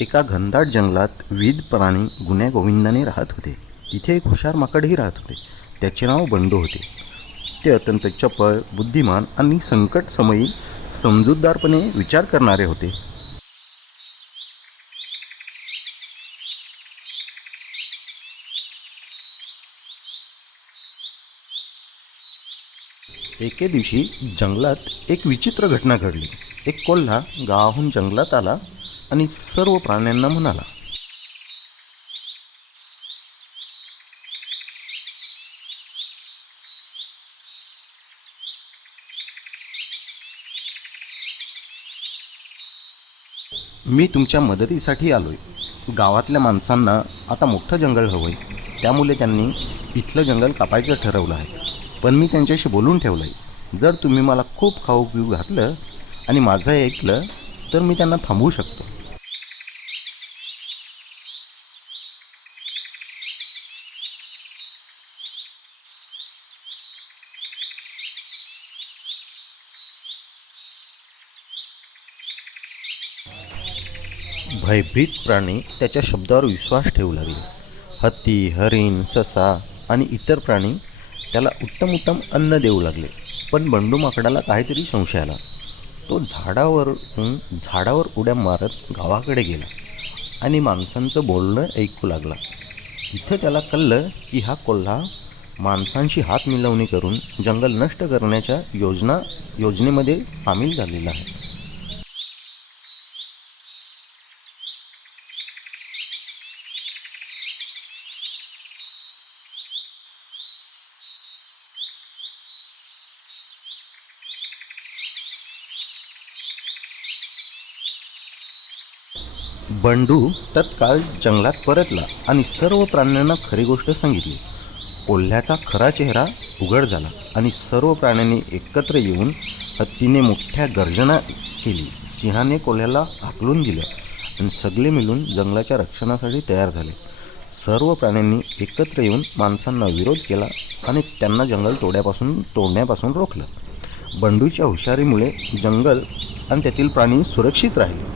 एका घनदाट जंगलात विविध प्राणी गुण्यागोविंदाने राहत होते. तिथे एक हुशार माकडही राहत होते. त्याचे नाव बंडू होते. ते अत्यंत चपळ, बुद्धिमान आणि संकटसमयी समजूतदारपणे विचार करणारे होते. एके दिवशी जंगलात एक विचित्र घटना घडली. एक कोल्हा गावाहून जंगलात आला आणि सर्व प्राण्यांना म्हणाला, मी तुमच्या मदतीसाठी आलोय. गावातल्या माणसांना आता मोठं जंगल हवंय. त्यामुळे त्यांनी इथलं जंगल कापायचं ठरवलं आहे. पण मी त्यांच्याशी बोलून ठेवलं आहे, जर तुम्ही मला खूप खाऊ पिऊ घातलं आणि माझं ऐकलं तर मी त्यांना थांबवू शकतो. भयभीत प्राणी त्याच्या शब्दावर विश्वास ठेवू लागले. हत्ती, हरिण, ससा आणि इतर प्राणी त्याला उत्तम उत्तम अन्न देऊ लागले. पण बंडू माकडाला काहीतरी संशय आला. तो झाडावर उड्या मारत गावाकडे गेला आणि माणसांचं बोलणं ऐकू लागला. इथं त्याला कळलं की हा कोल्हा माणसांशी हात मिळवणी करून जंगल नष्ट करण्याच्या योजनेमध्ये सामील झालेला आहे. बंडू तत्काळ जंगलात परतला आणि सर्व प्राण्यांना खरी गोष्ट सांगितली. कोल्ह्याचा खरा चेहरा उघड झाला आणि सर्व प्राण्यांनी एकत्र येऊन हत्तीने मोठ्या गर्जना केली. सिंहाने कोल्ह्याला हाकलून दिलं आणि सगळे मिळून जंगलाच्या रक्षणासाठी तयार झाले. सर्व प्राण्यांनी एकत्र येऊन माणसांना विरोध केला आणि त्यांना जंगल तोडण्यापासून रोखलं. बंडूच्या हुशारीमुळे जंगल आणि त्यातील प्राणी सुरक्षित राहिले.